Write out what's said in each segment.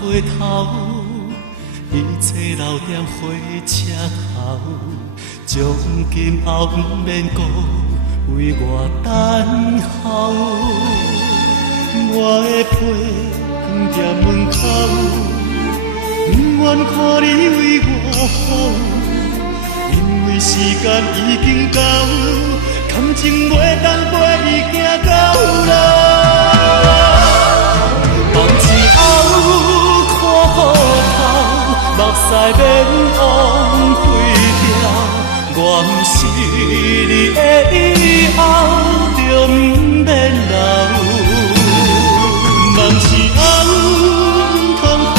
回头，一切留踮火车头，从今后不免搁为我等候。我的被放在门口，不愿看你为我好，因为时间已经到，感情袂当陪你行到老。梦一后看雨头，目屎免往飞掉。我不是你的以后，就不免留。梦一后不通放，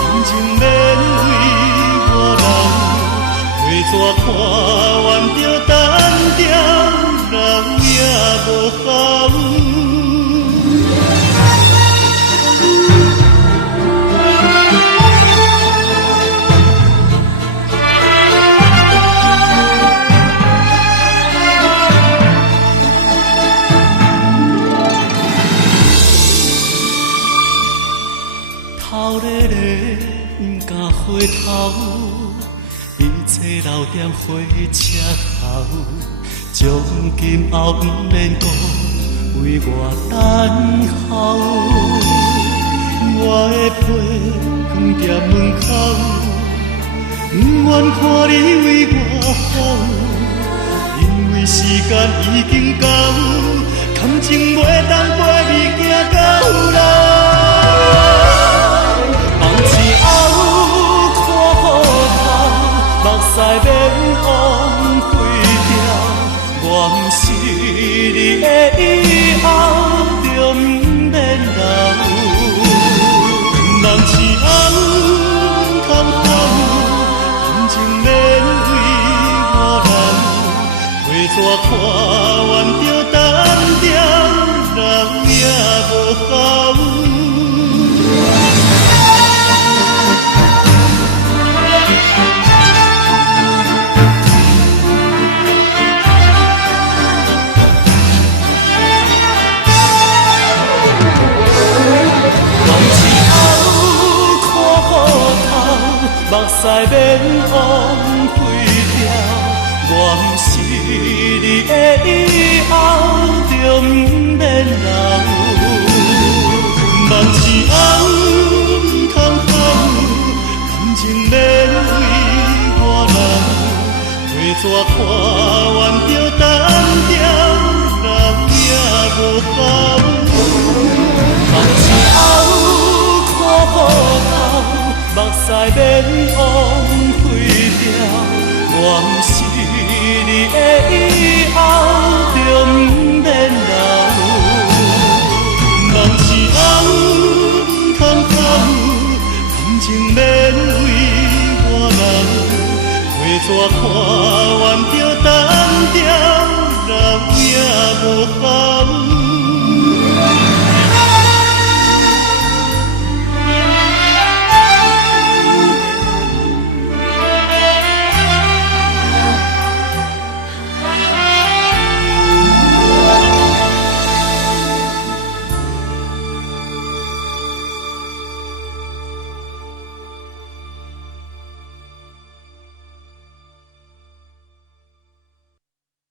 感情免为我留。花纸看完就单调，人也无效。头咧咧，不敢回头，一切留踮火车头。从今后不免搁为我等候。我的被放在门口，不愿看你为我好，因为时间已经到，感情袂当陪你行到老。目屎免往飞掉，我不是你的以后，就不免留。梦一后不通放，感情免为我留。花纸看完就单调，人也无效。目屎免往飞掉，我不是你的以后，就不免留。梦一后不通放，感情免为我留。花纸看完就单调，人也无效。梦一后看雨头。目屎免往飞掉，我不是你的以后，就不免留。梦一后不通放，感情免为我留。花纸看完就单调，人也无效。